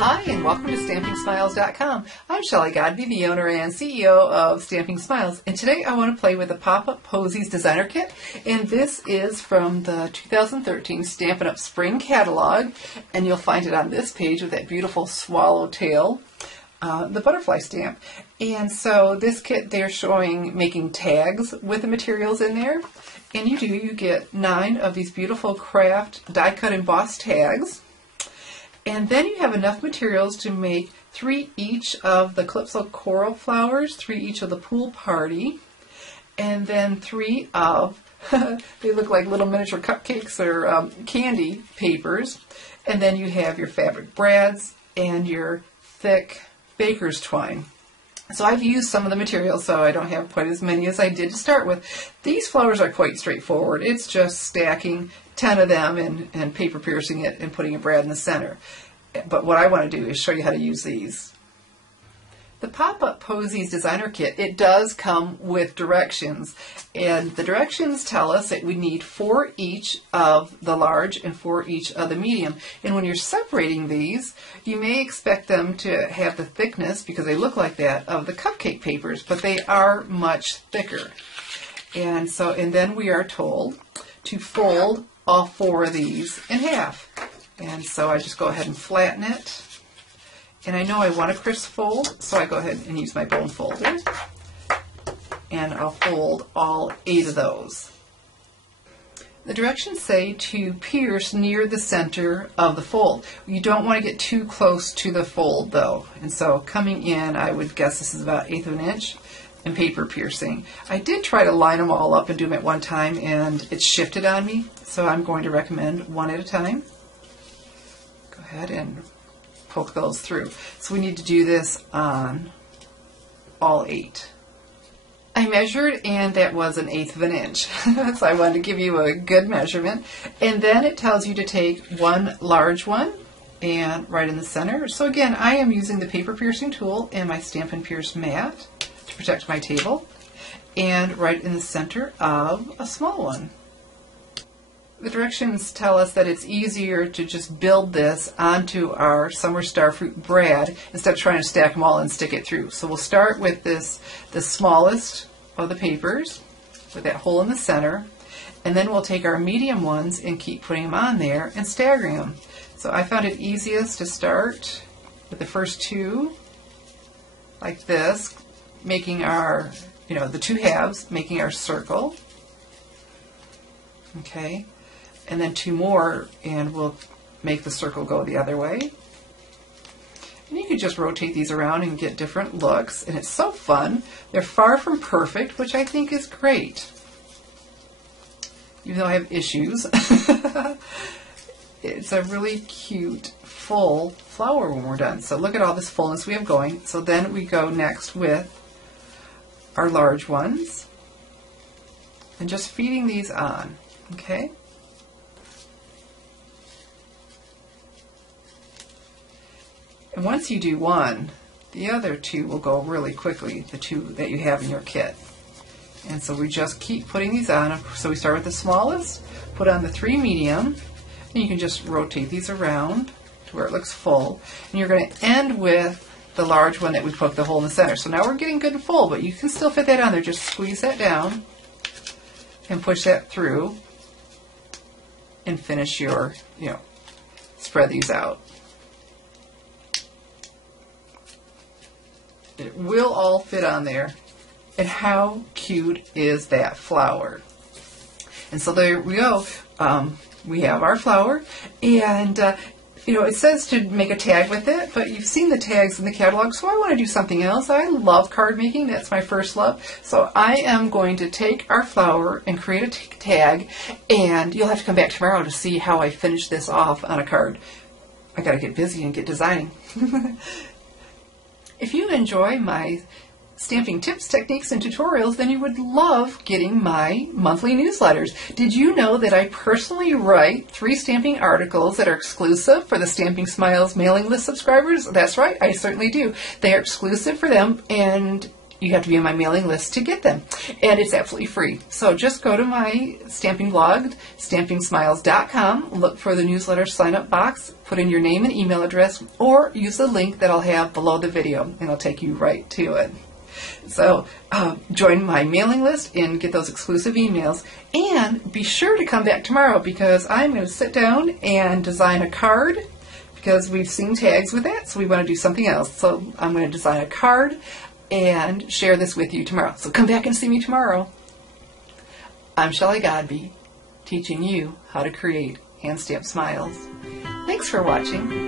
Hi, and welcome to StampingSmiles.com. I'm Shelley Godby, the owner and CEO of Stamping Smiles, and today I want to play with the Pop-Up Posies Designer Kit, and this is from the 2013 Stampin' Up! Spring Catalog, and you'll find it on this page with that beautiful swallowtail, the butterfly stamp. And so this kit, they're showing making tags with the materials in there, and you get 9 of these beautiful craft die-cut embossed tags. And then you have enough materials to make 3 each of the Calypso coral flowers, 3 each of the pool party, and then 3 of, they look like little miniature cupcakes or candy papers. And then you have your fabric brads and your thick baker's twine. So I've used some of the materials, so I don't have quite as many as I did to start with. These flowers are quite straightforward. It's just stacking 10 of them and paper piercing it and putting a brad in the center. But what I want to do is show you how to use these. The Pop-Up Posies Designer Kit, it does come with directions, and the directions tell us that we need 4 each of the large and 4 each of the medium. And when you're separating these, you may expect them to have the thickness, because they look like that, of the cupcake papers, but they are much thicker. And then we are told to fold all 4 of these in half. And so I just go ahead and flatten it. And I know I want a crisp fold, so I go ahead and use my bone folder. And I'll fold all 8 of those. The directions say to pierce near the center of the fold. You don't want to get too close to the fold though. And so coming in, I would guess this is about 1/8 of an inch, and paper piercing. I did try to line them all up and do them at one time, and it shifted on me. So I'm going to recommend one at a time. Go ahead and poke those through. So we need to do this on all 8. I measured, and that was 1/8 of an inch. So I wanted to give you a good measurement. And then it tells you to take 1 large one and right in the center. So again, I am using the paper piercing tool and my Stampin' Pierce mat to protect my table, and right in the center of a small one. The directions tell us that it's easier to just build this onto our Summer Starfruit brad instead of trying to stack them all and stick it through. So we'll start with the smallest of the papers with that hole in the center, and then we'll take our medium ones and keep putting them on there and staggering them. So I found it easiest to start with the first 2 like this, making our, the 2 halves, making our circle. Okay. And then 2 more, and we'll make the circle go the other way. And you can just rotate these around and get different looks, and it's so fun. They're far from perfect, which I think is great. Even though I have issues. It's a really cute, full flower when we're done. So look at all this fullness we have going. So then we go next with our large ones, and just feeding these on, okay? And once you do one, the other 2 will go really quickly, the 2 that you have in your kit. And so we just keep putting these on. So we start with the smallest, put on the 3 medium, and you can just rotate these around to where it looks full. And you're going to end with the large one that we poked the hole in the center. So now we're getting good and full, but you can still fit that on there. Just squeeze that down and push that through and finish your, spread these out. It will all fit on there. And how cute is that flower? And so there we go. We have our flower, and it says to make a tag with it, but you've seen the tags in the catalog, so I want to do something else. I love card making. That's my first love. So I am going to take our flower and create a tag, and you'll have to come back tomorrow to see how I finish this off on a card. I got to get busy and get designing. If you enjoy my stamping tips, techniques, and tutorials, then you would love getting my monthly newsletters. Did you know that I personally write 3 stamping articles that are exclusive for the Stamping Smiles mailing list subscribers? That's right, I certainly do. They are exclusive for them, and You have to be on my mailing list to get them. And it's absolutely free. So just go to my stamping blog, stampingsmiles.com, look for the newsletter sign-up box, put in your name and email address, or use the link that I'll have below the video, and it'll take you right to it. So join my mailing list and get those exclusive emails. And be sure to come back tomorrow, because I'm going to sit down and design a card, because we've seen tags with that, so we want to do something else. So I'm going to design a card and share this with you tomorrow. So come back and see me tomorrow. I'm Shelley Godby, teaching you how to create hand stamped smiles. Thanks for watching.